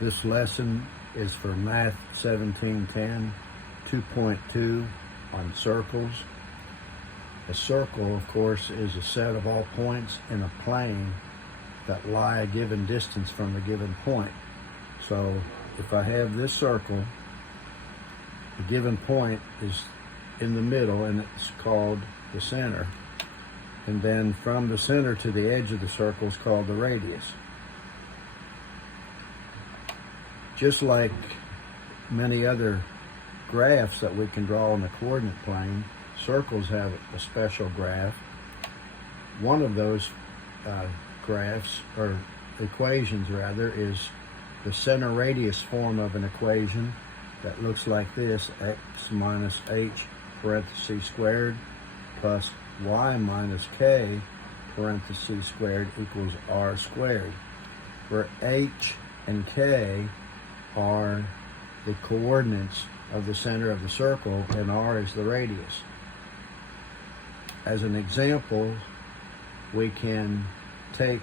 This lesson is for Math 1710, 2.2 on circles. A circle, of course, is a set of all points in a plane that lie a given distance from a given point. So if I have this circle, the given point is in the middle and it's called the center. And then from the center to the edge of the circle is called the radius. Just like many other graphs that we can draw on the coordinate plane, circles have a special graph. One of those graphs, or equations rather, is the center radius form of an equation that looks like this: x minus h parentheses squared plus y minus k parentheses squared equals r squared, where h and k are the coordinates of the center of the circle and r is the radius. As an example, we can take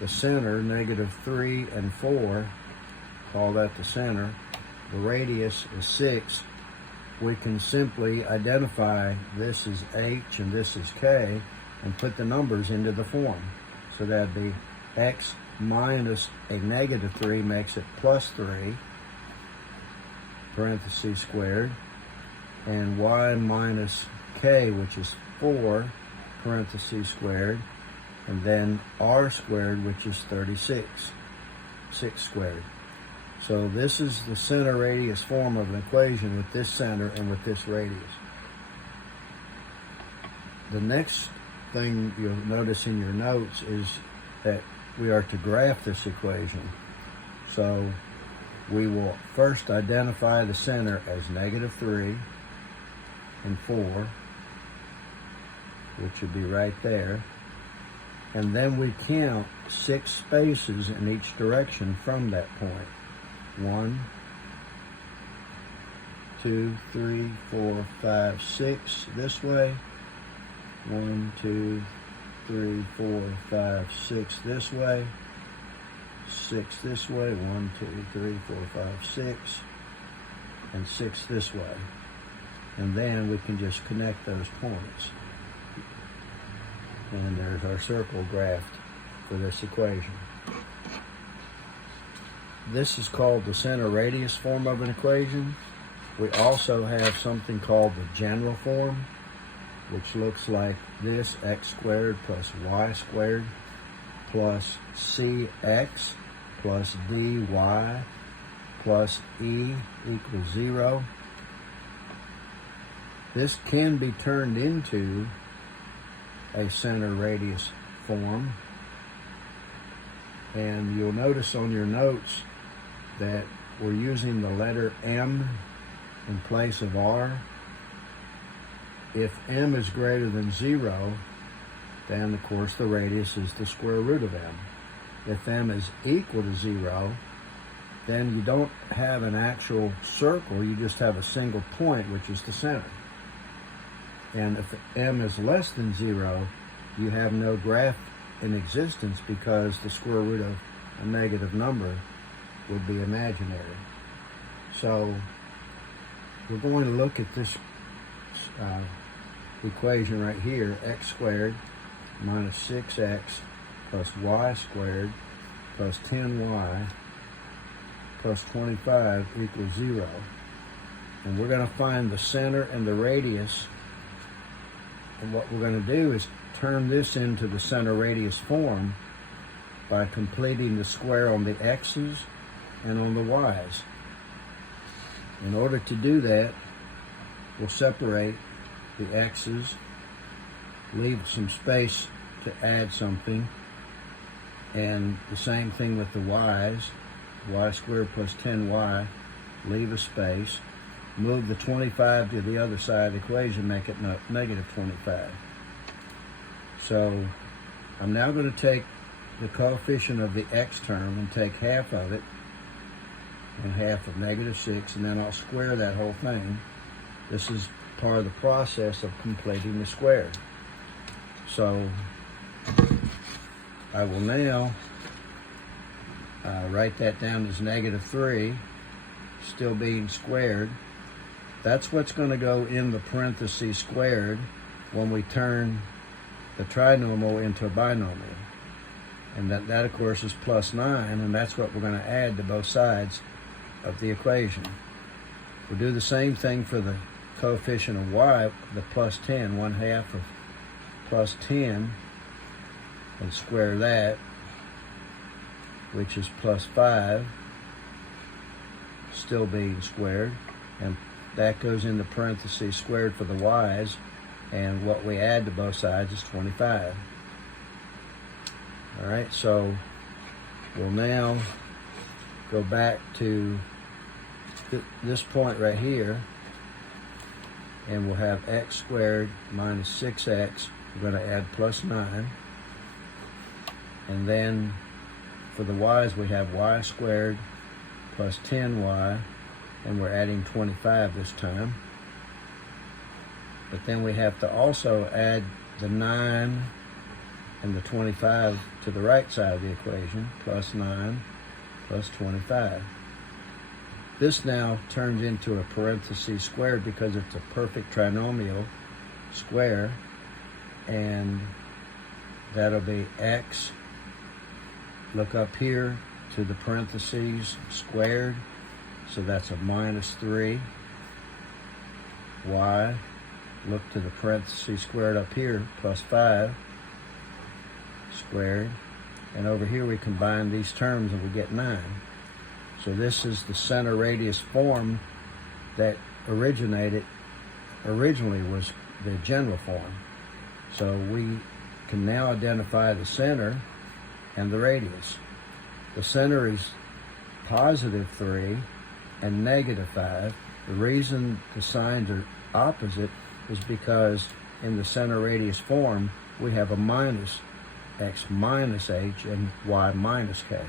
the center, -3 and 4, call that the center. The radius is 6. We can simply identify this is h and this is k and put the numbers into the form. So that'd be x minus a -3 makes it +3, parentheses squared, and y minus k, which is 4, parentheses squared, and then r squared, which is 36, 6 squared. So this is the center radius form of an equation with this center and with this radius. The next thing you'll notice in your notes is that we are to graph this equation. So we will first identify the center as -3 and 4, which would be right there. And then we count 6 spaces in each direction from that point. 1, 2, 3, 4, 5, 6 this way. 1, 2, 3, 4, 5, 6 this way. 6 this way. 1, 2, 3, 4, 5, 6. And 6 this way. And then we can just connect those points. And there's our circle graphed for this equation. This is called the center radius form of an equation. We also have something called the general form, which looks like this: x squared plus y squared plus cx plus dy plus e equals 0. This can be turned into a center radius form, and you'll notice on your notes that we're using the letter m in place of r. If m is greater than 0, then of course the radius is the square root of m. If m is equal to 0, then you don't have an actual circle, you just have a single point, which is the center. And if m is less than 0, you have no graph in existence, because the square root of a negative number would be imaginary. So we're going to look at this equation right here: x squared minus 6x plus y squared plus 10y plus 25 equals 0. And we're going to find the center and the radius. And what we're going to do is turn this into the center radius form by completing the square on the x's and on the y's. In order to do that, we'll separate the x's, leave some space to add something, and the same thing with the y's. Y squared plus 10y, leave a space. Move the 25 to the other side of the equation, make it -25. So I'm now going to take the coefficient of the x term and take half of it, and half of -6, and then I'll square that whole thing. This is part of the process of completing the square. So I will now write that down as -3, still being squared. That's what's going to go in the parentheses squared when we turn the trinomial into a binomial. And that of course is +9, and that's what we're going to add to both sides of the equation. We'll do the same thing for the coefficient of y, the +10, 1/2 of +10, and square that, which is +5, still being squared, and that goes in the parentheses squared for the y's, and what we add to both sides is 25. All right, so we'll now go back to this point right here, and we'll have x squared minus 6x. We're going to add +9, and then for the y's we have y squared plus 10y, and we're adding 25 this time. But then we have to also add the 9 and the 25 to the right side of the equation, +9 plus 25. This now turns into a parentheses squared because it's a perfect trinomial square, and that'll be x, look up here to the parentheses squared, so that's a -3, y, look to the parentheses squared up here, +5 squared, and over here we combine these terms and we get 9. So this is the center radius form that originally was the general form. So we can now identify the center and the radius. The center is +3 and -5. The reason the signs are opposite is because in the center radius form we have a minus, x minus h and y minus k.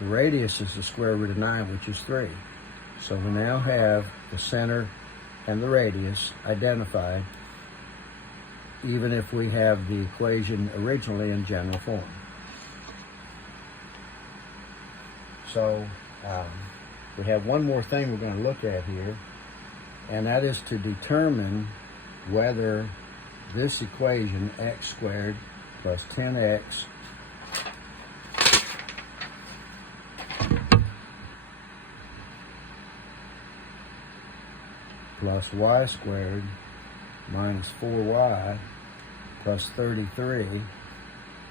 The radius is the square root of 9, which is 3. So we now have the center and the radius identified, even if we have the equation originally in general form. So we have one more thing we're going to look at here, and that is to determine whether this equation, x squared plus 10x plus y squared minus 4y plus 33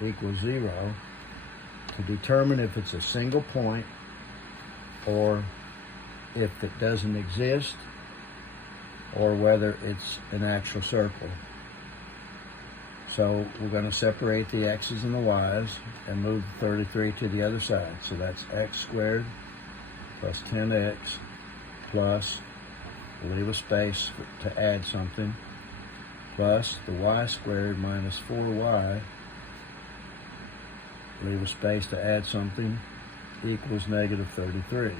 equals 0, to determine if it's a single point or if it doesn't exist, or whether it's an actual circle. So we're going to separate the x's and the y's and move 33 to the other side. So that's x squared plus 10x plus, leave a space to add something, plus the y squared minus 4y, leave a space to add something, equals -33.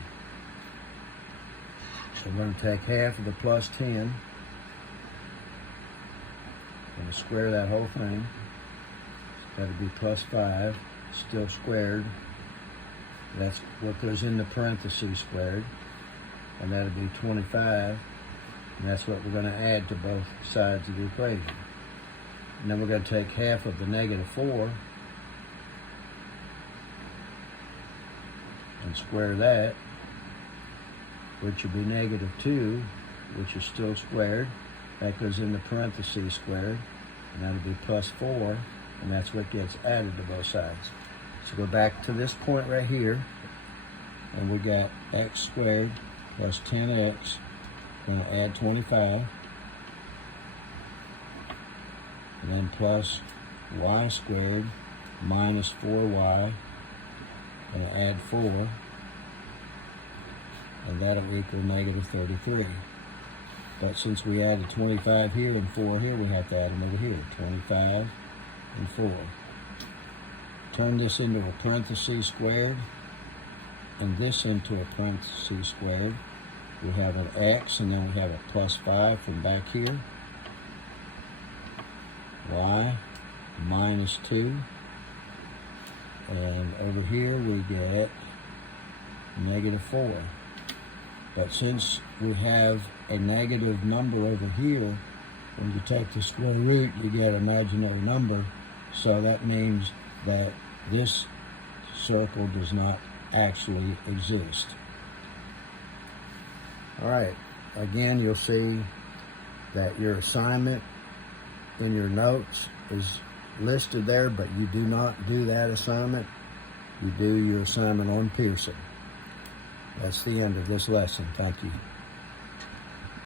So we're going to take half of the +10, going to square that whole thing. It's got to be +5, still squared. That's what goes in the parentheses squared, and that'll be 25, and that's what we're going to add to both sides of the equation. And then we're going to take half of the -4 and square that, which will be -2, which is still squared. That goes in the parentheses squared, and that'll be +4, and that's what gets added to both sides. So go back to this point right here, and we got x squared plus 10x, going to add 25, and then plus y squared minus 4y, going to add 4, and that'll equal -33. But since we added 25 here and 4 here, we have to add them over here, 25 and 4. Turn this into a parentheses squared, and this into a parentheses squared. We have an x, and then we have a +5 from back here. Y minus 2, And over here we get -4. But since we have a negative number over here, when you take the square root, you get an imaginary number. So that means that this circle does not actually exist. All right, again, you'll see that your assignment in your notes is listed there, but you do not do that assignment. You do your assignment on Pearson. That's the end of this lesson. Thank you.